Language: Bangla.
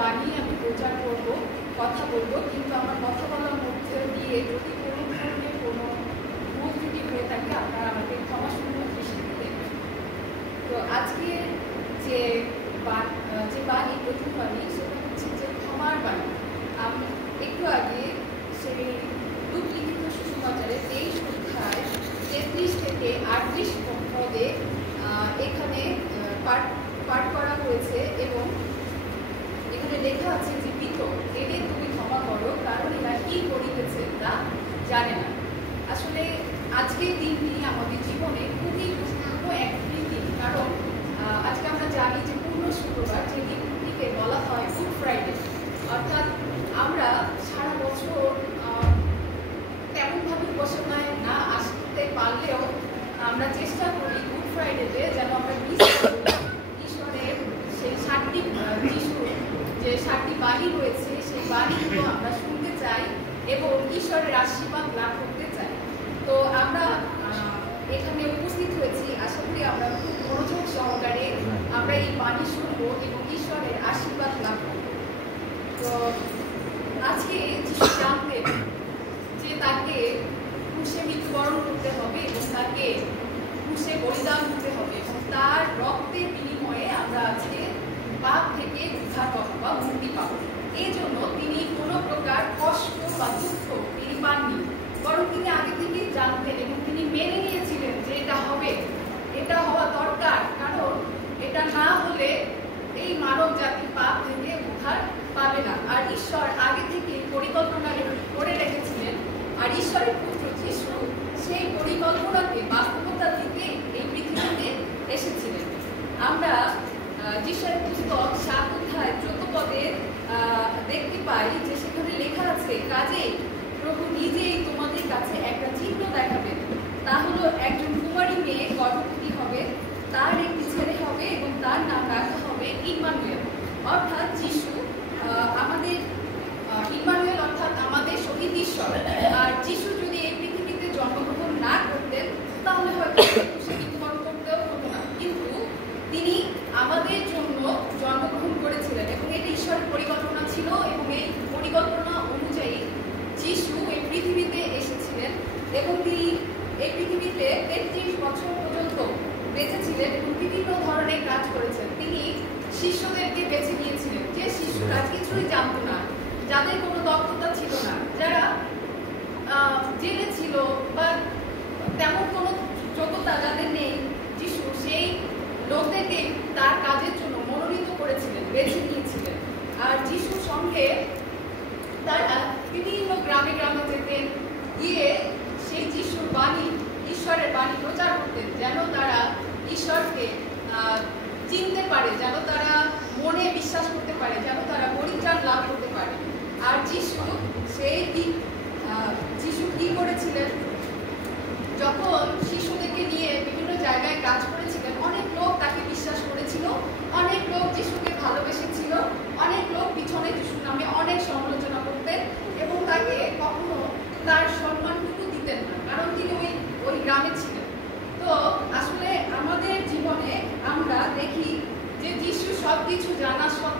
বাণী আমি প্রচার করব, কথা বলবো, কিন্তু আমার কথা বলার মধ্যে দিয়ে যদি কোনো ধরনের কোনো ভুল ত্রুটি হয়ে থাকে আপনারা আমাকে ক্ষমাসুন্দর দৃষ্টিতে দেখবেন। তো আজকে যে বাণী, প্রথম বাণী, সেটা হচ্ছে যে ক্ষমার বাণী। আমি একটু আগে সেই লুকলিখিত সুসমাচারে 23 অধ্যায় 33 থেকে 38 পদে এখানে পাঠ করা হয়েছে এবং এখানে লেখা আছে যে এদের তুমি ক্ষমা করো, কারণ এরা কি করিতেছে তা জানে না। আসলে আজকের দিনটি আমাদের জীবনে খুবই গুরুত্বপূর্ণ একটি দিন, কারণ আজকে আমরা জানি যে পূর্ণ শুক্রবার, যে দিনটিকে বলা হয় গুড ফ্রাইডে। অর্থাৎ আমরা সারা বছর তেমনভাবে উপাসনায় না আসতে পারলেও আমরা চেষ্টা করি গুড ফ্রাইডেতে যেন আমরা ঈশ্বরের সেই 7টি যিশুর যে 7টি বাণী রয়েছে সেই বাণীগুলো আমরা শুনতে চাই এবং ঈশ্বরের আশীর্বাদ লাভ করতে চাই। তো আমরা এখানে উপস্থিত হয়েছি, আশা করি আমরা খুব মনোযোগ সহকারে আমরা এই বাণী শুনবো এবং ঈশ্বরের আশীর্বাদ লাভ করব। তো আজকে যিশু জানতেন যে তাকে ক্রুশে মৃত্যুবরণ করতে হবে এবং তাকে ক্রুশে বলিদান করতে হবে এবং তার রক্তের বিনিময়ে আমরা আজকে পাপ থেকে উদ্ধার পাবো বা মুক্তি পাবো। এই জন্য তিনি কোনো প্রকার কষ্ট বা দুঃখ তিনি পাননি, বরং তিনি আগে থেকেই জানতেন এবং তিনি মেনে নিয়েছিলেন যে এটা হবে, এটা হওয়া দরকার, কারণ এটা না হলে এই মানব জাতি পাপ থেকে উদ্ধার পাবে না। আর ঈশ্বর আগে থেকে পরিকল্পনা করে রেখেছিলেন, আর ঈশ্বরের পুত্র যিশু সেই পরিকল্পনাকে বাস্তবতা দিতে এই পৃথিবীতে এসেছিলেন। আমরা যিশার পুস্তক 7 অধ্যায় 14 পদে দেখতে পাই যে সেখানে লেখা আছে, কাজেই প্রভু নিজেই তোমাদের কাছে একটা চিহ্ন দেখাবেন, তা হলো একজন কুমারী মেয়ে গর্ভবতী হবে, তার একটি ছেলে হবে এবং তার নাম রাখা হবে ইম্মানুয়েল। অর্থাৎ যিশু আমাদের ইম্মানুয়েল অর্থাৎ আমাদের শহীদ ঈশ্বর। আর যিশু যদি এই পৃথিবীতে জন্মগ্রহণ না করতেন তাহলে হয়তো সে মৃত্যুবরণ করতেও হতো না, কিন্তু তিনি আমাদের জন্য জন্মগ্রহণ করেছিলেন এবং এটি ঈশ্বরের পরিকল্পনা ছিল এবং এই পরিকল্পনা অনুযায়ী যিশু এই পৃথিবীতে এসেছিলেন এবং তিনি এই পৃথিবীতে 33 বছর পর্যন্ত বেঁচেছিলেন এবং বিভিন্ন ধরনের কাজ করেছেন। তিনি শিষ্যদেরকে বেছে নিয়েছিলেন, যে শিষ্যরা কিছুই জানতো না, যাদের কোনো দক্ষতা ছিল না, যারা জেলে ছিল বা তেমন কোনো যোগ্যতা যাদের নেই, যিশু সেই লোকদেরকে তার কাজের জন্য মনোনীত করেছিলেন, বেছে নিয়েছিলেন। আর যিশুর সঙ্গে তারা বিভিন্ন গ্রামে গ্রামে যেতেন, গিয়ে সেই যিশুর বাণী, ঈশ্বরের বাণী প্রচার করতেন, যেন তারা ঈশ্বরকে চিনতে পারে, যেন তারা মনে বিশ্বাস করতে পারে, যেন তারা পরিত্রাণ লাভ করতে পারে। আর যিশু কি করেছিলেন, যখন শিশুদেরকে নিয়ে বিভিন্ন জায়গায় কাজ করেছিলেন, অনেক লোক তাকে বিশ্বাস করেছিল, অনেক লোক যিশুকে ভালোবেসেছিল, অনেক লোক পিছনে যিশুর নামে অনেক সমালোচনা করতেন এবং তাকে কখনো তার সম্মানটুকু দিতেন না, কারণ তিনি ওই গ্রামে ছিলেন। তো আসলে আমাদের জীবনে আমরা দেখি যে যিশু সবকিছু জানা সত্ত্বেও